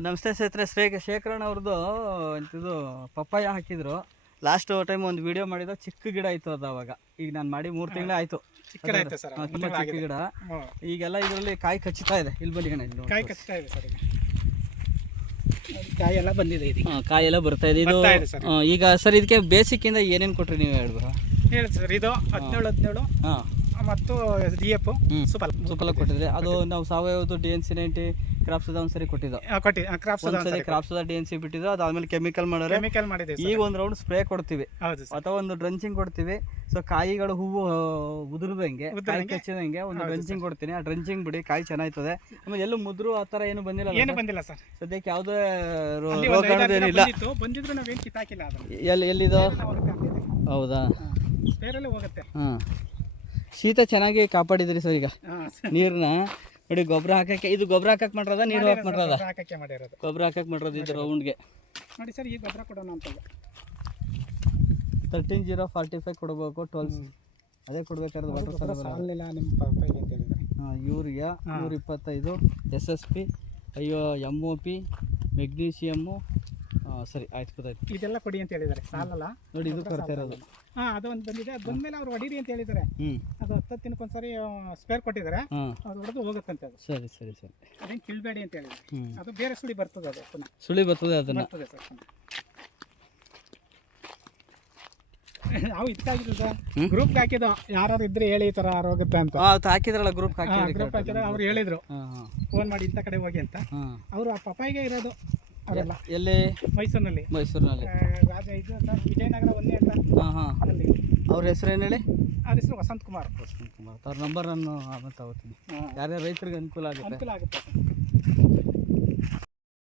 ನಮಸ್ತೆ ಸ್ನೇಹಿತರೆ ಶ್ರೇಖ ಶೇಖರಣ್ಣ ಅವ್ರದ್ದು ಇದು ಪಪ್ಪಾಯ ಹಾಕಿದ್ರು. ಲಾಸ್ಟ್ ಟೈಮ್ ಒಂದು ವಿಡಿಯೋ ಮಾಡಿದ ಚಿಕ್ಕ ಗಿಡ ಆಯ್ತು ಅದು ಅವಾಗ. ಈಗ ನಾನು ಮಾಡಿ ಮೂರು ತಿಂಗಳು ಆಯ್ತು. ತುಂಬಾ ಚಿಕ್ಕ ಗಿಡ. ಈಗೆಲ್ಲ ಇದರಲ್ಲಿ ಕಾಯಿ ಕಚ್ಚುತ್ತಾ ಇದೆ. ಇಲ್ಲಿ ಬನ್ನಿ ಇಲ್ಲಿ ಕಾಯಿ ಕಚ್ಚುತ್ತಾ ಇದೆ ಸರ್ ಕಾಯಿ ಎಲ್ಲ ಬಂದಿದೆ ಇದೀಗ. ಹಾ, ಕಾಯಿ ಎಲ್ಲ ಬರ್ತಾ ಇದೆ. ಇದು ಇದೆ. ಈಗ ಸರ್ ಇದಕ್ಕೆ ಬೇಸಿಕ್ ಇಂದ ಏನೇನು ಕೊಟ್ರಿ ನೀವು ಹೇಳ್ಬೋದು ಹೇಳಿ ಸರ್ ಇದು ಹದಿನೇಳು ಹದಿನೇಳು ಹಾಂ. ಮತ್ತು ಡಿ ಎಫ್ ಸುಪಲ್. ಸೂಪರ್ ಕೊಟ್ಟಿದ್ರಿ. ಕೊಟ್ಟಿದ್ರೆ ಅದು ನಾವು ಸಾವಯವದು D N C ninety crops ಒಂದ್ಸರಿ ಕೊಟ್ಟಿದ್ದು. ಕೊಟ್ಟಿ ಕ್ರಾಪ್ಸ್ ಒಂದ್ಸರಿ ಕ್ರಾಪ್ಸ್ ಡಿ ಎನ್ ಸಿ ಬಿಟ್ಟಿದ್ದು. ಅದಾದ್ಮೇಲೆ ಕೆಮಿಕಲ್ ಮಾಡೋರೆ. ಕೆಮಿಕಲ್ ಮಾಡಿದೆ ಈಗ ಒಂದು ರೌಂಡ್ ಸ್ಪ್ರೇ ಕೊಡ್ತೀವಿ. ಅಥವಾ ಒಂದು ಡ್ರಂಚಿಂಗ್ ಕೊಡ್ತೀವಿ. ಸೊ ಕಾಯಿಗಳು ಹೂವು ಉದುರದಂಗೆ ಕಾಯಿ ಕಚ್ಚಿದಂಗೆ ಒಂದು ಡ್ರಂಚಿಂಗ್ ಕೊಡ್ತೀನಿ. ಆ ಡ್ರಂಚಿಂಗ್ ಬಿಡಿ ಕಾಯಿ ಚೆನ್ನಾಗ್ತದೆ ಆಮೇಲೆ ಎಲ್ಲೂ ಮುದ್ರು ಆ ತರ ಏನು ಬಂದಿಲ್ಲ ಏನು ಬಂದಿಲ್ಲ ಸರ್. ಸದ್ಯಕ್ಕೆ ಯಾವುದೇ ರೋ- ಅಲ್ಲಿ ಒಂದು ಐದಾರು ರೋಗಾಣು ಗಿಡ ಏನಿಲ್ಲ ಬಂದಿತ್ತು. ಬಂದಿದ್ರು ನಾವೇನು ಕಿತ್ತಾಕಿಲ್ಲ ಎಲ್ಲಿ ಎಲ್ಲಿದು? ಹೌದಾ. ಹೋಗುತ್ತೆ. ಹಾಂ. ಶೀತ ಚೆನ್ನಾಗಿ ಕಾಪಾಡಿದ್ರಿ ಸರ್ ಈಗ. ನೀರ್ನ. ನೀರನ್ನ ನೋಡಿ ಗೊಬ್ಬರ ಹಾಕಕ್ಕೆ ಇದು ಗೊಬ್ಬರ ಹಾಕಕ್ಕೆ ಮಾಡ್ರದ? ನೀರು ಹಾಕಿ ಮಾಡ್ರದ ಹಾಕಕ್ಕೆ ಮಾಡಿರೋದು. ಗೊಬ್ಬರ ಹಾಕಕ್ಕೆ ಮಾಡ್ರದ ಇದು ರೌಂಡ್ಗೆ ನೋಡಿ ಸರ್ ಈ ಗೊಬ್ಬರ ಕೊಡೋಣ ಅಂತ ತರ್ಟೀನ್ ಜೀರೋ ಫಾರ್ಟಿ ಫೈವ್ ಕೊಡಬೇಕು ಟ್ವೆಲ್ವ್ ಅದೇ ಕೊಡ್ಬೇಕಾದ್ರೆ ವಾಟರ್ ಸರ್ ಸಾಲಿಲ್ಲ ನಿಮ್ಮ ಪಪ್ಪಾಯಿಗೆ ಅಂತ ಹೇಳಿದ್ರೆ ಹಾಂ ಯೂರಿಯಾ ನೂರ ಇಪ್ಪತ್ತೈದು ಎಸ್ ಎಸ್ ಪಿ ಅಯ್ಯೋ ಎಂ ಒ ಪಿ ಮೆಗ್ನೀಷಿಯಮ್ಮು ಸರಿ ಆಯ್ತು ಗೊತ್ತಾಯ್ತು. ಇದೆಲ್ಲ ಕೊಡಿ ಅಂತ ಹೇಳಿದ್ದಾರೆ. ಸಾಲಲ್ಲ? ನೋಡಿ ಇದು ಕೊಡ್ತಾ ಇರೋದು. ಹಾ ಅದು ಒಂದು ಬಂದಿದೆ. ಅದು ಬಂದಮೇಲೆ ಅವ್ರು ಹೊಡೀರಿ ಅಂತ ಹೇಳಿದ್ದಾರೆ. ಅದು ಹತ್ತು ದಿನಕ್ಕೊಂದ್ಸರಿ ಸ್ಪೇರ್ ಕೊಟ್ಟಿದ್ದಾರೆ. ಅದು ಹೊಡೆದು ಹೋಗುತ್ತಂತೆ ಅದು. ಸರಿ ಸರಿ ಸರಿ. ಅದೇನು ಕೀಳ್ಬೇಡಿ ಅಂತ ಹೇಳಿದ್ದಾರೆ. ಅದು ಬೇರೆ ಸುಳಿ ಬರ್ತದೆ ಅದು ಪುನಃ. ಸುಳಿ ಬರ್ತದೆ ಅದನ್ನ. ಬರ್ತದೆ ಸರ್ ಪುನಃ. ನಾವು ಇತ್ತಾಗಿದ್ರು ಸರ್ ಹ್ಮ್? ಗ್ರೂಪ್ಗೆ ಹಾಕಿದ್ದು. ಯಾರು ಇದ್ರೆ ಹೇಳಿ ಈ ತರ ಹೋಗುತ್ತೆ ಅಂತ. ಹಾಕಿದ್ರಲ್ಲ ಗ್ರೂಪ್ ಹಾಕಿ ಗ್ರೂಪ್ ಹಾಕಿದ್ರೆ ಅವ್ರು ಹೇಳಿದ್ರು. ಫೋನ್ ಮಾಡಿ ಇಂಥ ಕಡೆ ಹೋಗಿ ಅಂತ. ಅವರು ಆ ಪಪ್ಪಾಯಿಗೆ ಇರೋದು. ಅವರೆಲ್ಲ ಎಲ್ಲಿ? ಮೈಸೂರಿನಲ್ಲಿ. ಮೈಸೂರಿನಲ್ಲಿ. ರಾಜ ಇದು ಸರ್ ವಿಜಯನಗರ ಒಂದೇ ಅಂತ. ಹಾಂ ಹಾಂ. ಅಲ್ಲಿ. ಅವ್ರ ಹೆಸರು ಏನು ಹೇಳಿ? ಅವ್ರ ಹೆಸರು ವಸಂತ್ ಕುಮಾರ್. ವಸಂತ್ ಕುಮಾರ್. ಅವ್ರ ನಂಬರ್ ನಾನು ಆಮೇಲೆ ತಗೋತೀನಿ. ಯಾರ್ಯಾರು ರೈತರಿಗೆ ಅನುಕೂಲ ಆಗುತ್ತೆ? ಅನುಕೂಲ ಆಗುತ್ತೆ.